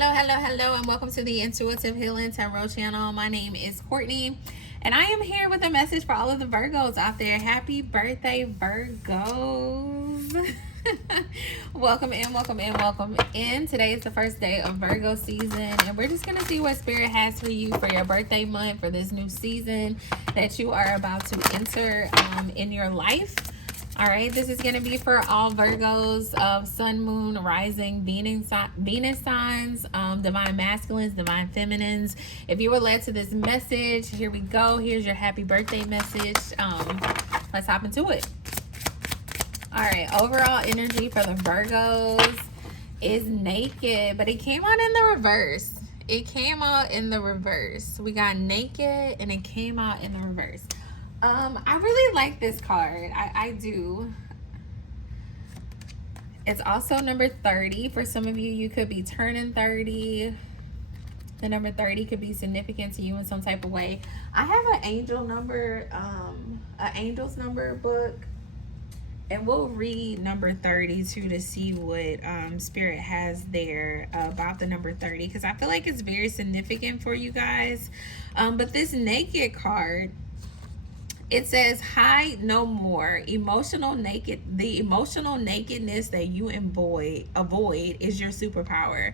Hello, and welcome to the Intuitive Healing Tarot channel. My name is Courtney, and I am here with a message for all of the Virgos out there. Happy birthday, Virgos! Welcome in. Today is the first day of Virgo season, and we're just going to see what Spirit has for you for your birthday month, for this new season that you are about to enter in your life. All right, this is going to be for all Virgos of Sun, Moon, Rising, Venus signs, Divine Masculines, Divine Feminines. If you were led to this message, here we go. Here's your happy birthday message. Let's hop into it. All right, overall energy for the Virgos is naked, but it came out in the reverse. We got naked, and it came out in the reverse. I really like this card. I do. It's also number 30. For some of you, you could be turning 30. The number 30 could be significant to you in some type of way. I have an angel number, an angel's number book, and we'll read number 32 to see what Spirit has there about the number 30, because I feel like it's very significant for you guys. But this naked card, it says, hide no more. The emotional nakedness that you avoid is your superpower,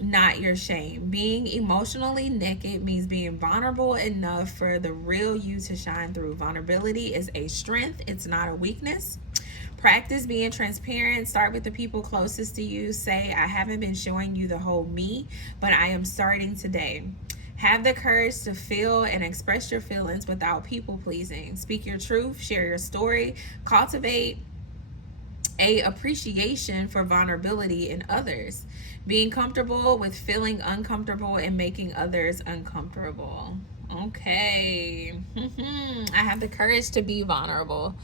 not your shame. Being emotionally naked means being vulnerable enough for the real you to shine through. Vulnerability is a strength. It's not a weakness. Practice being transparent. Start with the people closest to you. Say, I haven't been showing you the whole me, but I am starting today. Have the courage to feel and express your feelings without people pleasing. Speak your truth, share your story, cultivate a appreciation for vulnerability in others. Being comfortable with feeling uncomfortable and making others uncomfortable. Okay. I have the courage to be vulnerable.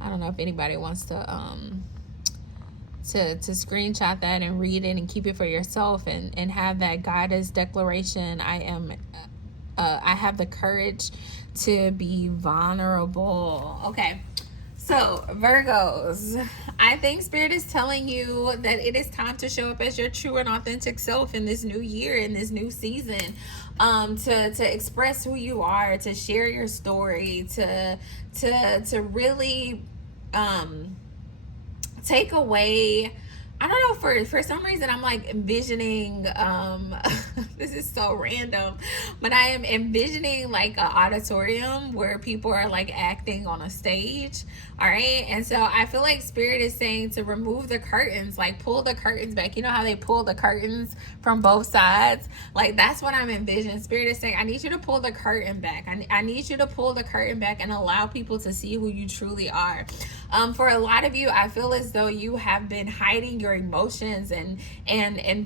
I don't know if anybody wants to screenshot that and read it and keep it for yourself and have that guidance declaration. I have the courage to be vulnerable. Okay, so Virgos, I think Spirit is telling you that it is time to show up as your true and authentic self in this new year, in this new season. To express who you are, to share your story, to really take away, I don't know, for some reason I'm like envisioning, this is so random, but I am envisioning like an auditorium where people are like acting on a stage. All right, and so I feel like Spirit is saying to remove the curtains, like pull the curtains back. You know how they pull the curtains from both sides? Like, that's what I'm envisioning. Spirit is saying, I need you to pull the curtain back. I need you to pull the curtain back and allow people to see who you truly are. For a lot of you, I feel as though you have been hiding your emotions, and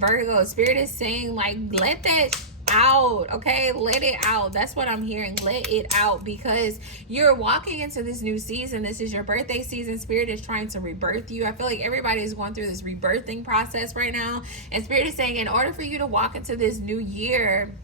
Virgo, Spirit is saying, like, let that out. Okay, let it out. That's what I'm hearing. Let it out, because you're walking into this new season. This is your birthday season. Spirit is trying to rebirth you. I feel like everybody is going through this rebirthing process right now, and Spirit is saying, in order for you to walk into this new year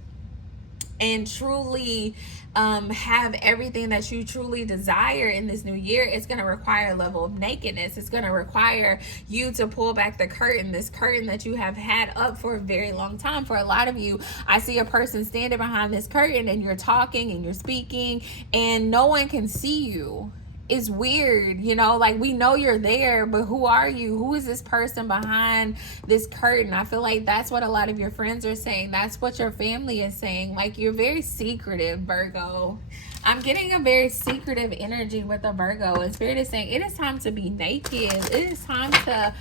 and truly have everything that you truly desire in this new year, it's going to require a level of nakedness. It's going to require you to pull back the curtain, this curtain that you have had up for a very long time. For a lot of you, I see a person standing behind this curtain, and you're talking and you're speaking and no one can see you. It's weird, you know, like, we know you're there, but who are you? Who is this person behind this curtain? I feel like that's what a lot of your friends are saying. That's what your family is saying. Like, you're very secretive, Virgo. I'm getting a very secretive energy with a Virgo, and Spirit is saying it is time to be naked. It is time to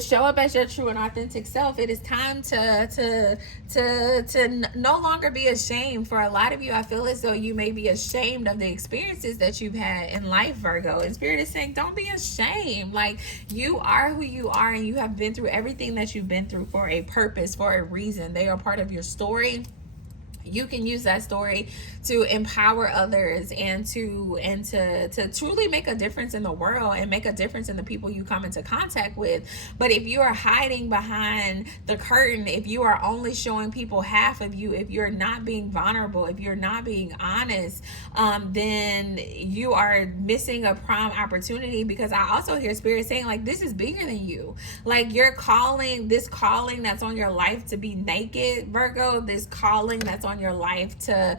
show up as your true and authentic self. It is time to no longer be ashamed. For a lot of you, I feel as though you may be ashamed of the experiences that you've had in life, Virgo. And Spirit is saying, don't be ashamed. Like, you are who you are, and you have been through everything that you've been through for a purpose, for a reason. They are part of your story. you can use that story to empower others and to truly make a difference in the world and make a difference in the people you come into contact with. But if you are hiding behind the curtain, if you are only showing people half of you, if you're not being vulnerable, if you're not being honest, then you are missing a prime opportunity. Because I also hear spirit saying, like, this is bigger than you. Like, your calling, this calling that's on your life to be naked, Virgo, this calling that's on your life to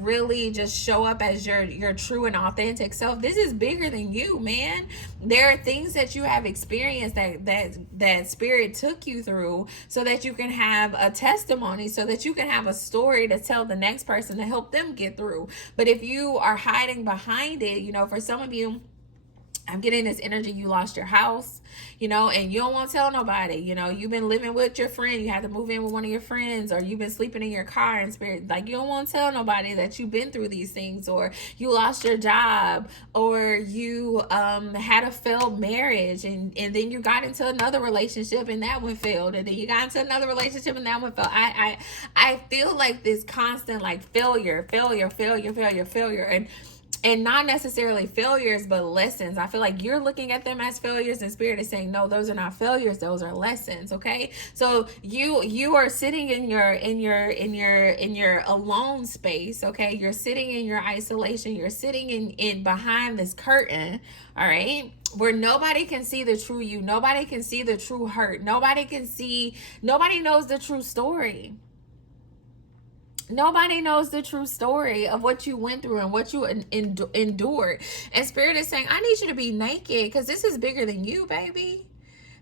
really just show up as your true and authentic self, this is bigger than you, man. There are things that you have experienced that spirit took you through so that you can have a testimony, so that you can have a story to tell the next person to help them get through. But if you are hiding behind it, you know, for some of you, I'm getting this energy, you lost your house, you know, and you don't want to tell nobody. You know, you've been living with your friend, you had to move in with one of your friends, or you've been sleeping in your car in spirit. Like, you don't want to tell nobody that you've been through these things, or you lost your job, or you had a failed marriage, and then you got into another relationship and that one failed, and then you got into another relationship and that one failed. I feel like this constant, like, failure, and not necessarily failures, but lessons. I feel like you're looking at them as failures, and spirit is saying, no, those are not failures, those are lessons. Okay, so you are sitting in your alone space. Okay, you're sitting in your isolation, you're sitting in behind this curtain, all right, where nobody can see the true you, nobody can see the true hurt, nobody knows the true story. Nobody knows the true story of what you went through and what you endured. And spirit is saying, I need you to be naked, because this is bigger than you, baby.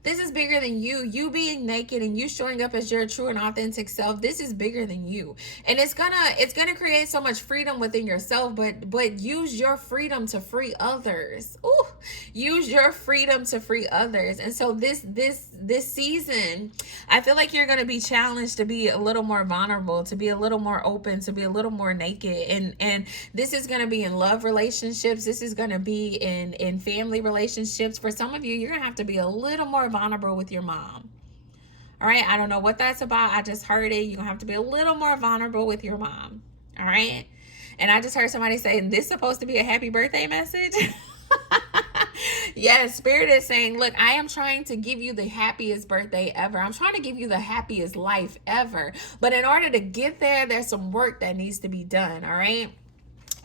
This is bigger than you. You being naked and you showing up as your true and authentic self, this is bigger than you. And it's gonna create so much freedom within yourself, but use your freedom to free others. Ooh, use your freedom to free others. And so this season, I feel like you're gonna be challenged to be a little more vulnerable, to be a little more open, to be a little more naked. And this is gonna be in love relationships. This is gonna be in family relationships. For some of you, you're gonna have to be a little more vulnerable with your mom. All right, I don't know what that's about. I just heard it. You're gonna have to be a little more vulnerable with your mom. All right, and I just heard somebody say, this is supposed to be a happy birthday message. Yes, spirit is saying, look, I am trying to give you the happiest birthday ever. I'm trying to give you the happiest life ever. But in order to get there, there's some work that needs to be done. All right,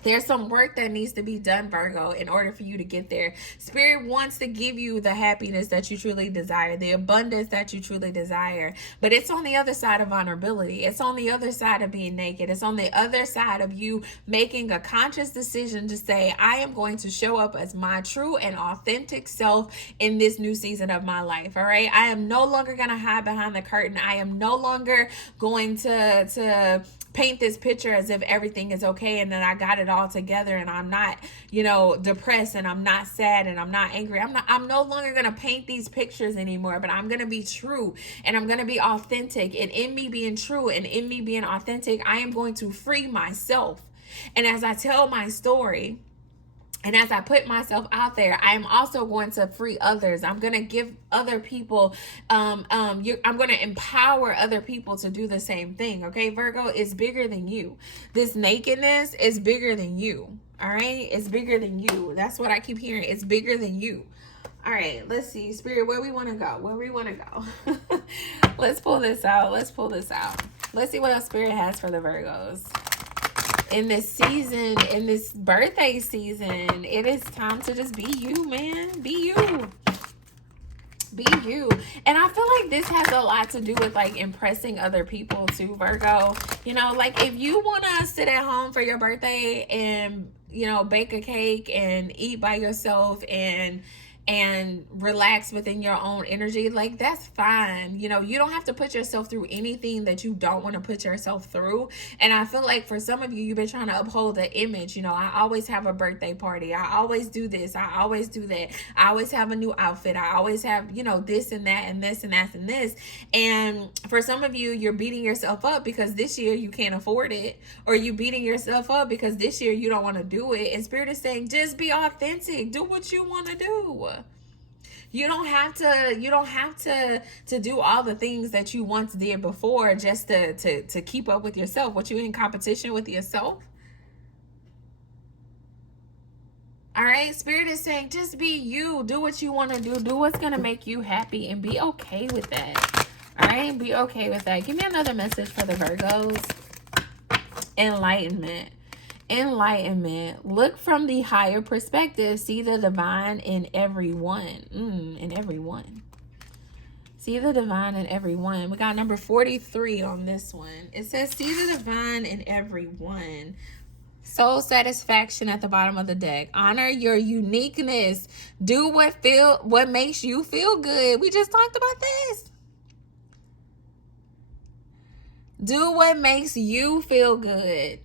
there's some work that needs to be done, Virgo, in order for you to get there. Spirit wants to give you the happiness that you truly desire, the abundance that you truly desire. But it's on the other side of vulnerability. It's on the other side of being naked. It's on the other side of you making a conscious decision to say, I am going to show up as my true and authentic self in this new season of my life. All right. I am no longer going to hide behind the curtain. I am no longer going to paint this picture as if everything is okay and then I got it all together and I'm not, depressed and I'm not sad and I'm not angry. I'm no longer going to paint these pictures anymore, but I'm going to be true and I'm going to be authentic. And in me being true and in me being authentic, I am going to free myself. And as I tell my story, and as I put myself out there, I am also going to free others. I'm going to give other people, I'm going to empower other people to do the same thing. Okay, Virgo, is bigger than you. This nakedness is bigger than you. All right, it's bigger than you. That's what I keep hearing. It's bigger than you. All right, let's see, Spirit, where we want to go. Let's pull this out. Let's see what else Spirit has for the Virgos. In this season, in this birthday season, it is time to just be you, man. Be you. Be you. And I feel like this has a lot to do with like impressing other people too, Virgo. Like if you want to sit at home for your birthday and, bake a cake and eat by yourself and relax within your own energy, like that's fine. You don't have to put yourself through anything that you don't want to put yourself through. And I feel like for some of you, you've been trying to uphold the image. I always have a birthday party. I always do this. I always do that. I always have a new outfit. I always have, this and that and this and that and this. And for some of you, you're beating yourself up because this year you can't afford it, or you beating yourself up because this year you don't want to do it. And Spirit is saying, just be authentic. Do what you want to do. You don't have to do all the things that you once did before just to keep up with yourself. What, you in competition with yourself? All right, Spirit is saying just be you. Do what you want to do. Do what's going to make you happy and be okay with that. All right, be okay with that. Give me another message for the Virgos. Enlightenment. Enlightenment. Look from the higher perspective. See the divine in everyone. In everyone. See the divine in everyone. We got number 43 on this one. It says, see the divine in everyone. Soul satisfaction at the bottom of the deck. Honor your uniqueness. Do what makes you feel good. We just talked about this. Do what makes you feel good.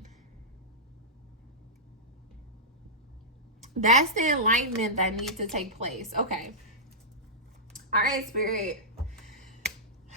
That's the enlightenment that needs to take place. Okay. All right, Spirit.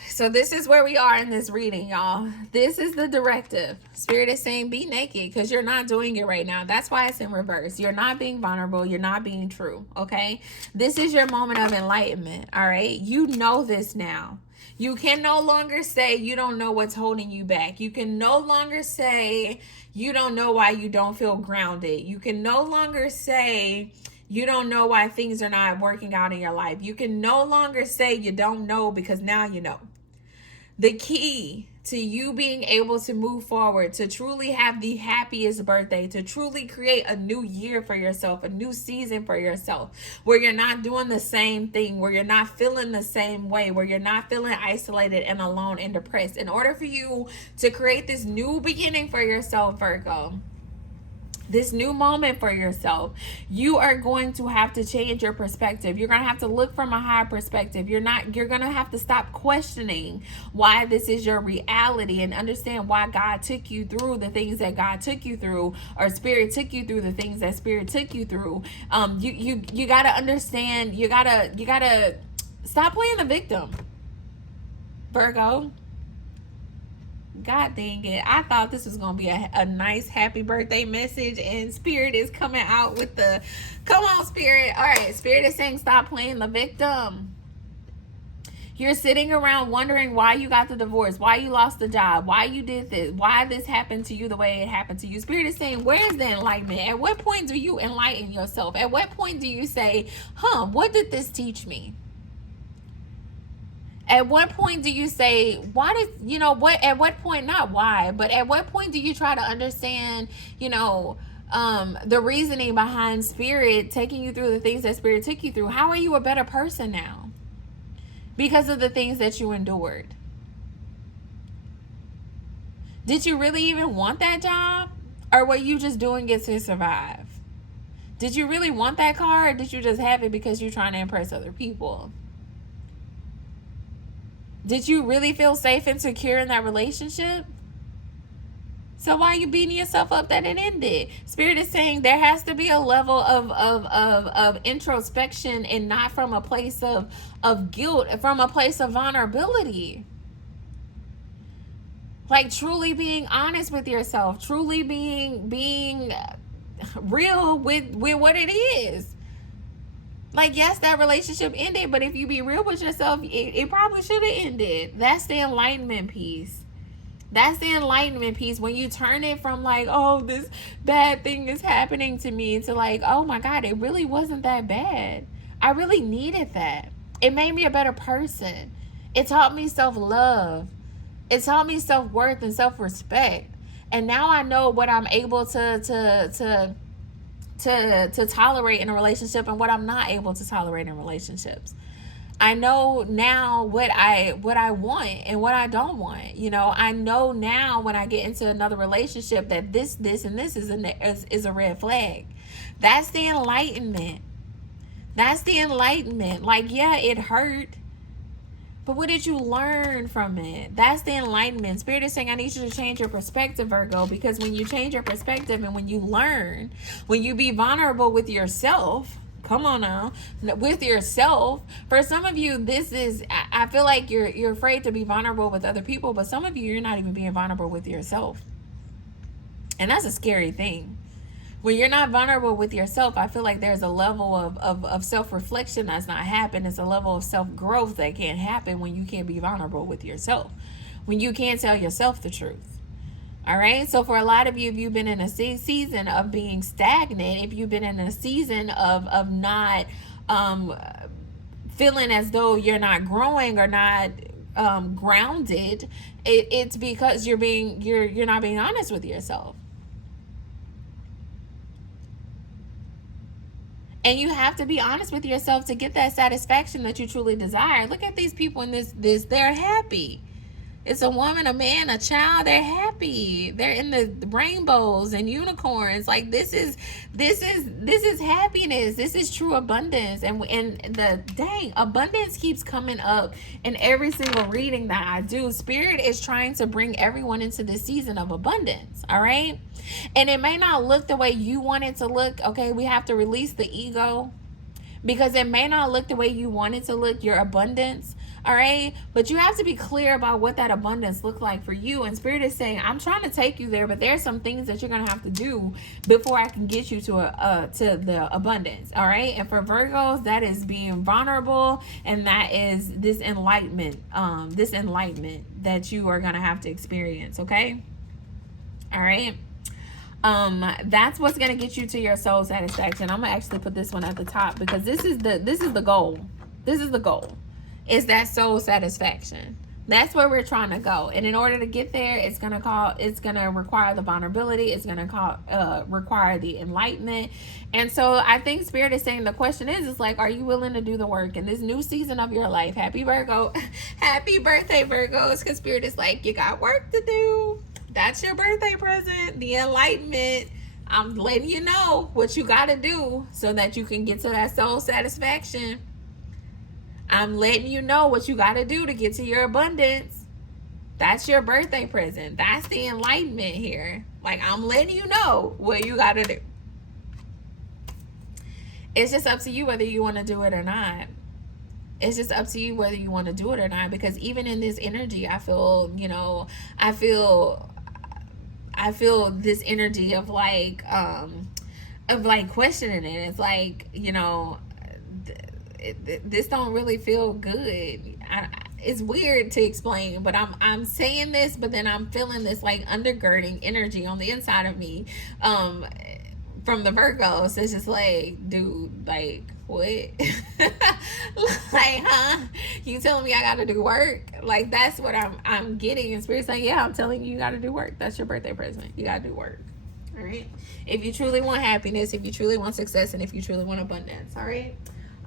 So this is where we are in this reading, y'all. This is the directive. Spirit is saying be naked because you're not doing it right now. That's why it's in reverse. You're not being vulnerable. You're not being true, okay? This is your moment of enlightenment, all right? You know this now. You can no longer say you don't know what's holding you back. You can no longer say you don't know why you don't feel grounded. You can no longer say you don't know why things are not working out in your life. You can no longer say you don't know because now you know. The key to you being able to move forward, to truly have the happiest birthday, to truly create a new year for yourself, a new season for yourself, where you're not doing the same thing, where you're not feeling the same way, where you're not feeling isolated and alone and depressed. In order for you to create this new beginning for yourself, Virgo, this new moment for yourself, you are going to have to change your perspective. You're going to have to look from a higher perspective. You're going to have to stop questioning why this is your reality and understand why God took you through the things that God took you through, or Spirit took you through the things that Spirit took you through. You got to understand, you got to stop playing the victim, Virgo. God dang it. I thought this was going to be a nice happy birthday message, and Spirit is coming out with the, come on, Spirit. All right, Spirit is saying stop playing the victim. You're sitting around wondering why you got the divorce, why you lost the job, why you did this, why this happened to you the way it happened to you. Spirit is saying, where is the enlightenment? At what point do you enlighten yourself? At what point do you say, what did this teach me? At what point do you say, at what point, not why, but at what point do you try to understand, the reasoning behind Spirit taking you through the things that Spirit took you through? How are you a better person now? Because of the things that you endured. Did you really even want that job? Or were you just doing it to survive? Did you really want that car, or did you just have it because you're trying to impress other people? Did you really feel safe and secure in that relationship? So why are you beating yourself up that it ended? Spirit is saying there has to be a level of introspection, and not from a place of guilt, from a place of vulnerability. Like truly being honest with yourself, truly being real with what it is. Like, yes, that relationship ended, but if you be real with yourself, it probably should have ended. That's the enlightenment piece. That's the enlightenment piece. When you turn it from like, oh, this bad thing is happening to me, to like, oh my God, it really wasn't that bad. I really needed that. It made me a better person. It taught me self-love. It taught me self-worth and self-respect. And now I know what I'm able to tolerate in a relationship and what I'm not able to tolerate in relationships. I know now what I want and what I don't want. I know now when I get into another relationship that this and this is a red flag. That's the enlightenment. That's the enlightenment. Like, yeah, it hurt, but what did you learn from it? That's the enlightenment. Spirit is saying, I need you to change your perspective, Virgo, because when you change your perspective and when you learn, when you be vulnerable with yourself, come on now, with yourself. For some of you, this is, I feel like you're afraid to be vulnerable with other people, but some of you, you're not even being vulnerable with yourself. And that's a scary thing. when you're not vulnerable with yourself, I feel like there's a level of self-reflection that's not happening. It's a level of self-growth that can't happen when you can't be vulnerable with yourself, when you can't tell yourself the truth. All right. So for a lot of you, if you've been in a season of being stagnant, if you've been in a season of not feeling as though you're not growing or not grounded, it's because you're not being honest with yourself. And you have to be honest with yourself to get that satisfaction that you truly desire. Look at these people in this they're happy. It's a woman, a man, a child. They're happy. They're in the rainbows and unicorns. Like this is happiness. This is true abundance. And the dang abundance keeps coming up in every single reading that I do. Spirit is trying to bring everyone into this season of abundance. All right. And it may not look the way you want it to look. Okay. We have to release the ego, because it may not look the way you want it to look, your abundance. All right. But you have to be clear about what that abundance looks like for you. And Spirit is saying, I'm trying to take you there, but there's some things that you're going to have to do before I can get you to the abundance. All right. And for Virgos, that is being vulnerable. And that is this enlightenment that you are going to have to experience. Okay. All right. That's what's going to get you to your soul satisfaction. I'm going to actually put this one at the top, because this is the goal. This is the goal. Is that soul satisfaction. That's where we're trying to go. And in order to get there, it's going to require the vulnerability. It's going to require the enlightenment. And so I think Spirit is saying the question is like, are you willing to do the work in this new season of your life? Happy Virgo. Happy birthday, Virgos. Because Spirit is like, you got work to do. That's your birthday present. The enlightenment. I'm letting you know what you got to do so that you can get to that soul satisfaction. I'm letting you know what you got to do to get to your abundance. That's your birthday present. That's the enlightenment here. Like, I'm letting you know what you got to do. It's just up to you whether you want to do it or not. It's just up to you whether you want to do it or not. Because even in this energy, I feel this energy of like questioning it. It's like, this don't really feel good. It's weird to explain, but I'm saying this, but then I'm feeling this like undergirding energy on the inside of me from the Virgos. It's just like, dude, like, what? Like, huh? You telling me I gotta do work? Like, that's what I'm getting. And Spirit's saying, yeah, I'm telling you, you gotta do work. That's your birthday present. You gotta do work. All right. If you truly want happiness, if you truly want success, and if you truly want abundance. All right.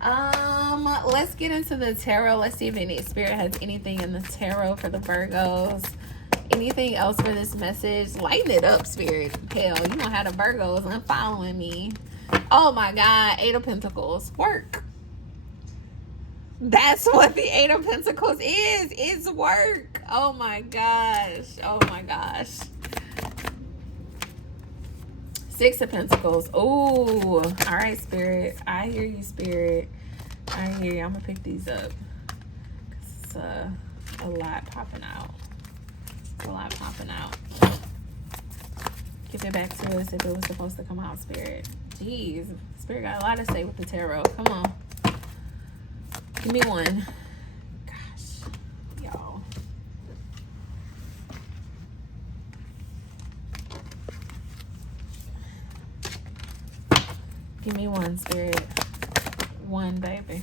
Let's get into the tarot. Let's see if any Spirit has anything in the tarot for the Virgos. Anything else for this message? Lighten it up, Spirit. Hell, you don't have the Virgos unfollowing me. Oh my God, 8 of Pentacles. Work. That's what the 8 of Pentacles is. It's work. Oh my gosh. Oh my gosh. 6 of Pentacles. Oh, all right, Spirit. I hear you, Spirit. I hear you. I'm going to pick these up. It's a lot popping out. It's a lot popping out. Give it back to us if it was supposed to come out, Spirit. Jeez. Spirit got a lot to say with the tarot. Come on. Give me one. Gosh. Y'all. Give me one, Spirit. One, baby.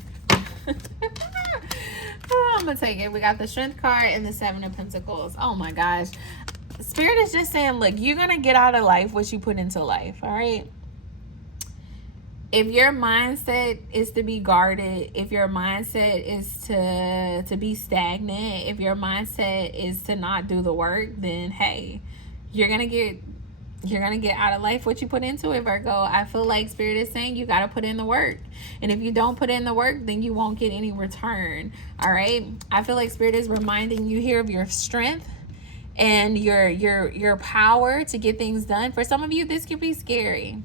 Oh, I'm going to take it. We got the Strength card and the 7 of Pentacles. Oh, my gosh. Spirit is just saying, look, you're going to get out of life what you put into life, all right? If your mindset is to be guarded, if your mindset is to be stagnant, if your mindset is to not do the work, then, hey, you're going to get out of life what you put into it, Virgo. I feel like Spirit is saying you got to put in the work. And if you don't put in the work, then you won't get any return. All right. I feel like Spirit is reminding you here of your strength and your power to get things done. For some of you, this could be scary.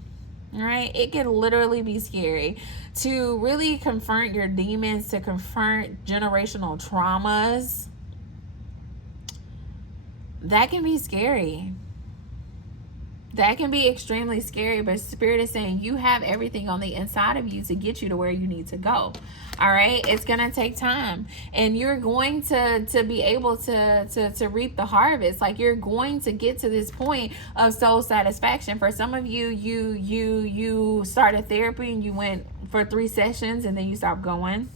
All right. It can literally be scary to really confront your demons, to confront generational traumas. That can be scary. That can be extremely scary, but Spirit is saying you have everything on the inside of you to get you to where you need to go. All right, it's gonna take time, and you're going to be able to reap the harvest. Like, you're going to get to this point of soul satisfaction. For some of you, you started therapy and you went for 3 sessions and then you stopped going.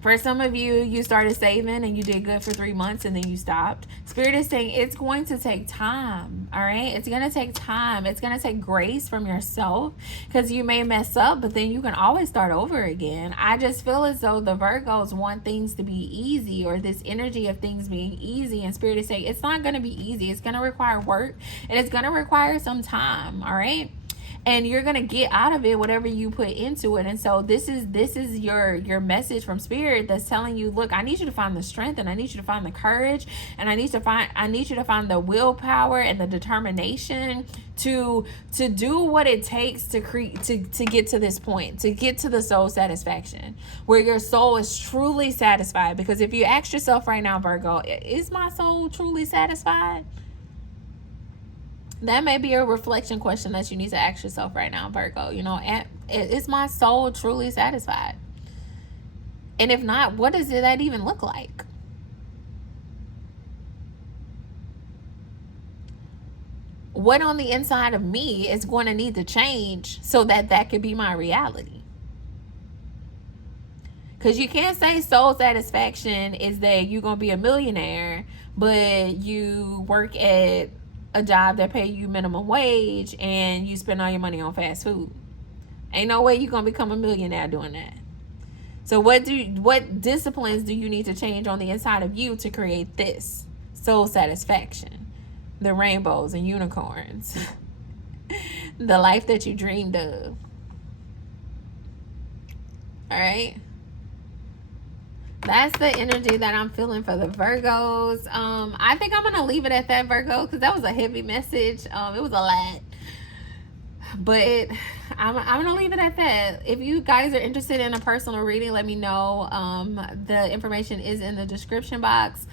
For some of you, you started saving and you did good for 3 months and then you stopped. Spirit is saying it's going to take time, all right? It's going to take time. It's going to take grace from yourself, because you may mess up, but then you can always start over again. I just feel as though the Virgos want things to be easy, or this energy of things being easy, and Spirit is saying it's not going to be easy. It's going to require work, and it's going to require some time, all right? And you're gonna get out of it whatever you put into it. And so this is your message from Spirit that's telling you, look, I need you to find the strength, and I need you to find the courage, and I need you to find the willpower and the determination to do what it takes to get to this point, to get to the soul satisfaction where your soul is truly satisfied. Because if you ask yourself right now, Virgo, is my soul truly satisfied? That may be a reflection question that you need to ask yourself right now, Virgo. You know, is my soul truly satisfied? And if not, what does that even look like? What on the inside of me is going to need to change so that that could be my reality? Because you can't say soul satisfaction is that you're going to be a millionaire, but you work at a job that pay you minimum wage and you spend all your money on fast food. Ain't no way you're gonna become a millionaire doing that. So what disciplines do you need to change on the inside of you to create this soul satisfaction, the rainbows and unicorns, the life that you dreamed of? All right, that's the energy that I'm feeling for the Virgos. I think I'm gonna leave it at that, Virgo, because that was a heavy message. It was a lot, but I'm gonna leave it at that. If you guys are interested in a personal reading, let me know. The information is in the description box.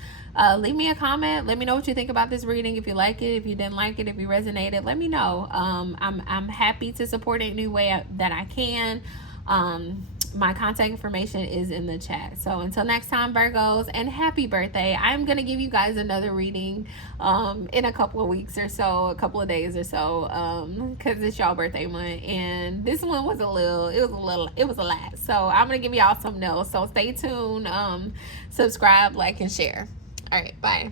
Leave me a comment. Let me know what you think about this reading. If you like it, if you didn't like it, if you resonated, let me know. I'm happy to support it any way that I can. My contact information is in the chat. So until next time, Virgos, and happy birthday. I'm going to give you guys another reading in a couple of weeks or so, a couple of days or so, because it's y'all birthday month. And this one was it was a lot. So I'm going to give y'all something else. So stay tuned, subscribe, like, and share. All right, bye.